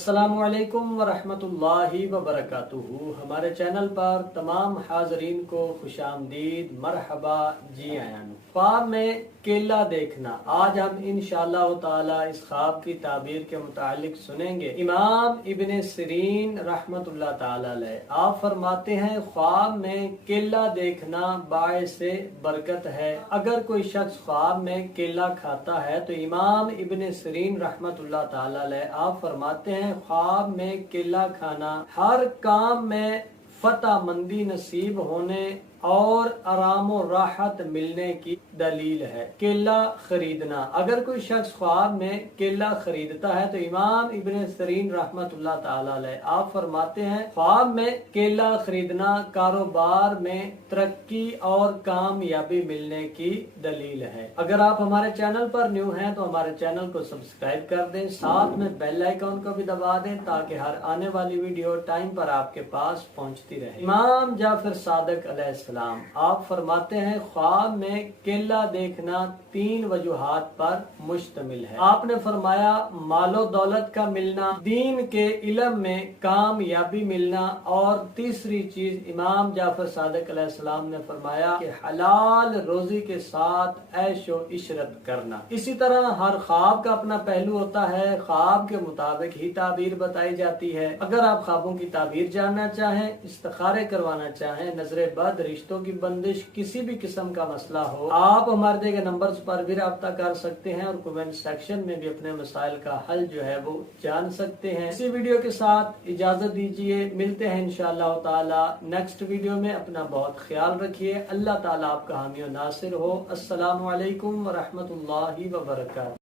अस्सलामुअलैकुम वरहमतुल्लाहि वबरकातुहू। हमारे चैनल पर तमाम हाजरीन को खुशामदीद, मरहबा, जी आयान। ख्वाब में केला देखना। आज हम इंशाअल्लाह ताला इस ख्वाब की ताबीर के मुतालिक सुनेंगे। इमाम इब्न सिरीन रहमतुल्लाह ताला अलैह आप फरमाते हैं, ख्वाब में केला देखना बाइसे बरकत है। अगर कोई शख्स ख्वाब में केला खाता है तो इमाम इब्न सिरीन रहमतुल्लाह ताला अलैह आप फरमाते हैं, ख्वाब में केला खाना हर काम में फतह मंदी नसीब होने और आराम और राहत मिलने की दलील है। केला खरीदना। अगर कोई शख्स ख्वाब में केला खरीदता है तो इमाम इब्न सिरीन रहमतुल्लाह ताला अलैह आप फरमाते हैं, ख्वाब में केला खरीदना कारोबार में तरक्की और कामयाबी मिलने की दलील है। अगर आप हमारे चैनल पर न्यू हैं तो हमारे चैनल को सब्सक्राइब कर दें, साथ में बेल आइकॉन को भी दबा दें ताकि हर आने वाली वीडियो टाइम पर आपके पास पहुंचती रहे। इमाम जाफर सादिक अलैहिस्सलाम आप फरमाते हैं, ख्वाब में केला देखना 3 वजूहात पर मुश्तमिल है। आपने फरमाया मालो दौलत का मिलना, दीन के इल्म में कामयाबी मिलना, और तीसरी चीज इमाम जाफर सादिक अलैहिस्सलाम ने फरमाया कि हलाल रोजी के साथ ऐशो इशरत करना। इसी तरह हर ख्वाब का अपना पहलू होता है, ख्वाब के मुताबिक ही ताबीर बताई जाती है। अगर आप ख्वाबों की ताबीर जानना चाहें, इस्तिखारे करवाना चाहें, नजरे बद, रिश्तों की बंदिश, किसी भी किस्म का मसला हो, आप हमारे दिए गए नंबर्स पर भी राब्ता कर सकते हैं और कमेंट सेक्शन में भी अपने मसाइल का हल जो है वो जान सकते हैं। इसी वीडियो के साथ इजाजत दीजिए, मिलते हैं इंशाअल्लाह ताला नेक्स्ट वीडियो में। अपना बहुत ख्याल रखिए। अल्लाह ताला आपका हामी और नासिर हो। अस्सलामु अलैकुम व रहमतुल्लाहि व बरकातहू।